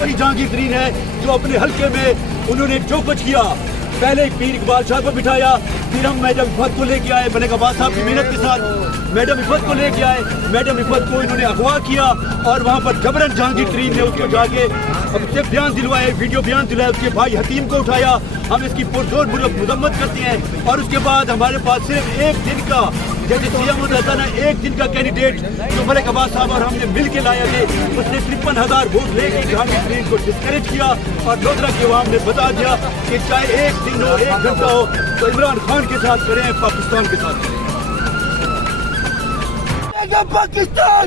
बड़ी जहांगीर है जो अपने हल्के में उन्होंने जो कुछ किया, पहले पीर इकबाल शाह को बिठाया, फिर हम मैडम इफ़त को लेके आए मलिक अब्बास साहब की मेहनत के साथ, मैडम इफ़त को लेके आए, मैडम इफ़त को इन्होंने अगवा किया और वहाँ पर जबरन जहांगीर ने उसको जाके हमसे बयान दिलवाए, वीडियो बयान दिलवाया, उसके भाई हतीम को उठाया। हम इसकी पुरजोर मुरम्मत करते हैं। और उसके बाद हमारे पास सिर्फ एक दिन का, जैसे सीएम रहता ना, एक दिन का कैंडिडेट जो मलिक अब्बास साहब और हमने मिल के लाए थे, उसने 53,000 वोट लेके जहांगीर को डिस्करेज किया और लोधरा की अवाम ने बता दिया कि चाहे एक दिन हो, एक घंटा हो, तो इमरान खान के साथ करें, पाकिस्तान के साथ करें। पाकिस्तान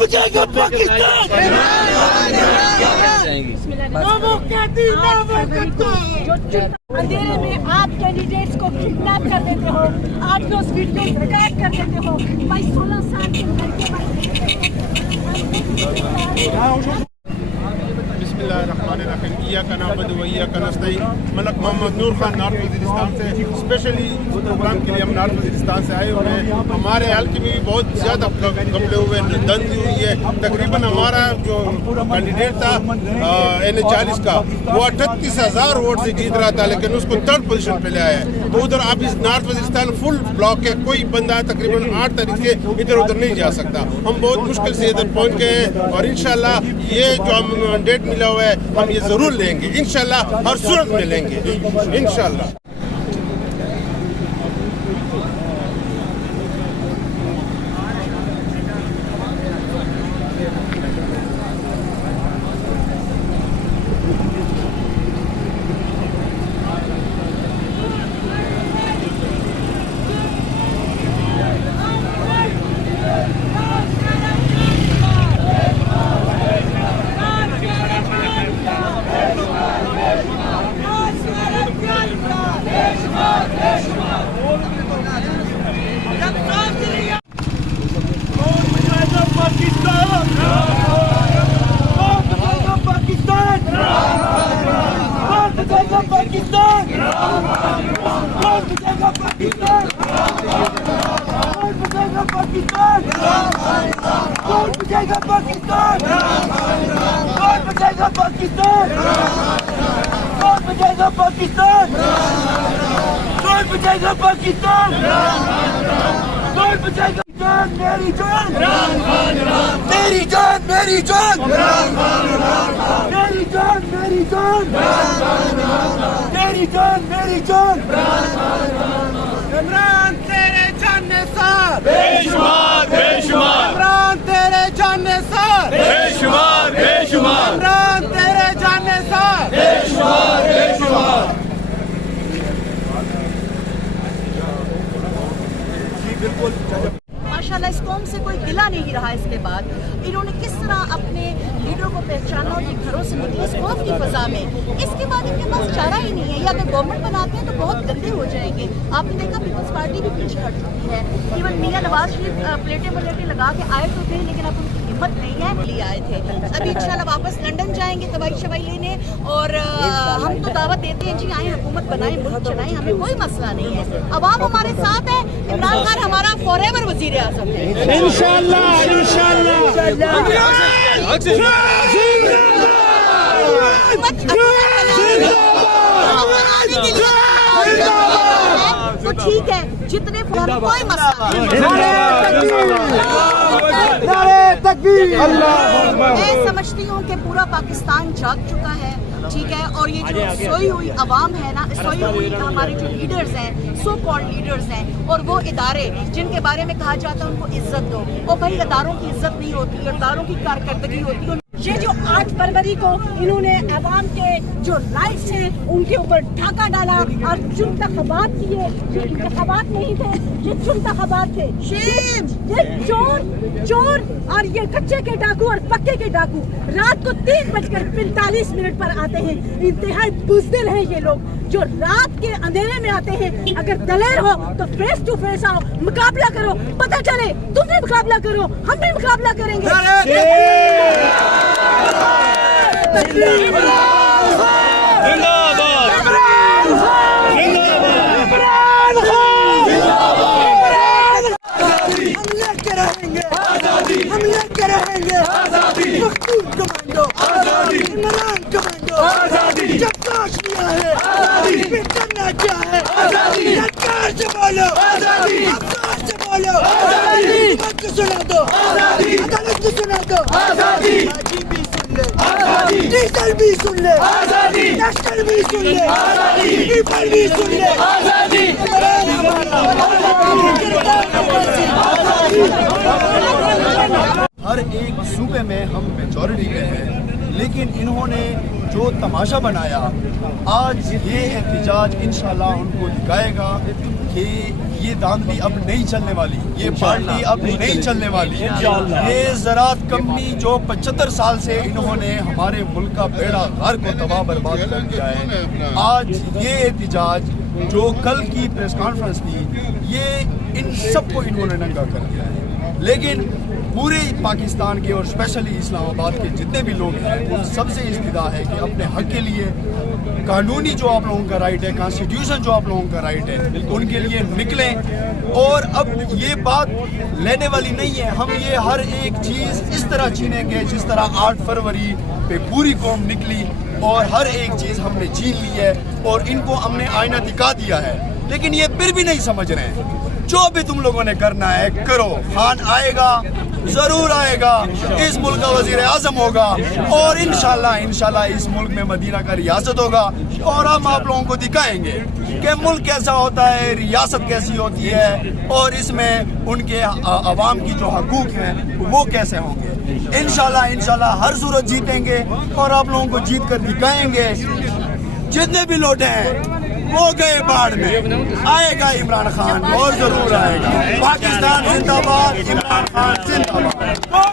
बचाएगा पाकिस्तान। अंधेरे में आप कैंडिडेट्स को किडनैप कर देते हो, आप लोग वीडियो रिकॉर्ड कर देते हो। मैं 16 साल के लड़के मलक मोहम्मद नूर खान नॉर्थ वजीरिस्तान से स्पेशली प्रोग्राम के लिए हम नॉर्थ वजीरिस्तान से आए हुए हैं। हमारे हल्के में भी बहुत ज़्यादा घपले हुए हैं, दंदी हुई है। तकरीबन हमारा जो कैंडिडेट था NA40 का, वो 38,000 वोट से जीत रहा था, लेकिन उसको 3rd पोजीशन पे ले आया है। तो उधर अब इस नॉर्थ वजीरिस्तान फुल ब्लॉक है, कोई बंदा तकरीबन 8 तारीख से इधर उधर नहीं जा सकता। हम बहुत मुश्किल से इधर पहुँच गए हैं और इंशाल्लाह ये जो हम मैंडेट मिला हुआ है हम ये जरूर लेंगे, इंशाल्लाह हर सूरत में लेंगे, इंशाल्लाह। इमरान तेरे जाने सार बेशुमार बेशुमार, इमरान तेरे जाने सार बेशुमार बेशुमार, इमरान तेरे जाने सार बेशुमार बेशुमार। माशाल्लाह इस कौम से कोई गिला नहीं रहा। इसके बाद इन्होंने किस तरह अपने लीडरों को पहचाना और ये घरों से निकले इस खौफ की फजा में। इसके बाद इनके पास चारा ही नहीं है। या अगर गवर्नमेंट बनाते हैं तो बहुत गंदे हो जाएंगे। आपने देखा पीपल्स पार्टी भी पीछे हट चुकी है। इवन मियां नवाज शरीफ प्लेटें वलेटें लगा के आए तो थे, लेकिन अब उनकी हिम्मत नहीं है, लिए आए थे। अभी इंशाल्लाह वापस लंदन जाएंगे दवाई शवाई लेने। और हम तो दावत देते हैं जी आए हुकूमत बनाए, मुल्क चलाएं, हमें कोई मसला नहीं है। अवाम हमारे साथ है। इमरान खान हमारा फॉरएवर वजीर आज़म है इंशाल्लाह इंशाल्लाह। तो ठीक है, जितने कोई मसला मैं समझती हूँ कि पूरा पाकिस्तान जाग चुका है, ठीक है। और ये जो सोई हुई अवाम है ना, सोई हुई हमारे जो लीडर्स हैं, सो कॉल्ड लीडर्स हैं, और वो इदारे जिनके बारे में कहा जाता है उनको इज्जत दो। और भाई इदारों की इज्जत नहीं होती, इदारों की कारकर्दगी होती है। ये जो 8 फरवरी को इन्होंने अवाम के जो राइट्स हैं उनके ऊपर ढाका डाला और चुनतखबात किए, ये इंतखाबात नहीं थे, ये चुनतखबात थे। ये चोर और ये कच्चे के डाकू और पक्के के डाकू रात को 3:45 पर आते हैं। इंतहाई बुज़दिल हैं ये लोग जो रात के अंधेरे में आते हैं। अगर दलेर हो तो फेस टू फेस आओ, मुकाबला करो, पता चले तुम भी मुकाबला करो, हम भी मुकाबला करेंगे। हम लेके रहेंगे आजादी। बोलो आजादी, जोर से बोलो आजादी, हुकूमत को सुना दो आजादी, अदालत को सुना दो आजादी, भी सुन ले आजादी, डीजल भी सुन ले आजादी, नेशनल भी सुन ले आजादी, पीपल भी सुन ले आजादी, हर एक सूबे में हम मेजॉरिटी में हैं, लेकिन इन्होंने जो तमाशा बनाया, आज ये एहतजाज इंशाल्लाह उनको दिखाएगा कि ये दांधली अब नहीं चलने वाली, ये पार्टी अब नहीं चलने वाली। ये ज़राअत कंपनी जो 75 साल से इन्होंने हमारे मुल्क का बेड़ा गर्क को तबाह बर्बाद कर दिया है, आज ये एहतजाज जो कल की प्रेस कॉन्फ्रेंस थी, ये इन सबको इन्होंने नंगा कर दिया है। लेकिन पूरे पाकिस्तान के और स्पेशली इस्लामाबाद के जितने भी लोग हैं, उन सबसे इस्तदा है कि अपने हक के लिए कानूनी जो आप लोगों का राइट है, कॉन्स्टिट्यूशन जो आप लोगों का राइट है, उनके लिए निकलें। और अब ये बात लेने वाली नहीं है, हम ये हर एक चीज़ इस तरह छीनेंगे जिस तरह 8 फरवरी पे पूरी कौम निकली और हर एक चीज़ हमने छीन ली है और इनको हमने आईना दिखा दिया है। लेकिन ये फिर भी नहीं समझ रहे हैं। जो भी तुम लोगों ने करना है करो, खान आएगा, ज़रूर आएगा, इस मुल्क का वज़ीर आज़म होगा और इंशाल्लाह इस मुल्क में मदीना का रियासत होगा और हम आप लोगों को दिखाएंगे कि मुल्क कैसा होता है, रियासत कैसी होती है और इसमें उनके अवाम की जो हकूक़ हैं वो कैसे होंगे। इंशाल्लाह हर सूरत जीतेंगे और आप लोगों को जीत कर दिखाएंगे। जितने भी लौटे हैं वो गए बाढ़ में, आएगा इमरान खान और जरूर आएगा। पाकिस्तान जिंदाबाद, इमरान खान जिंदाबाद।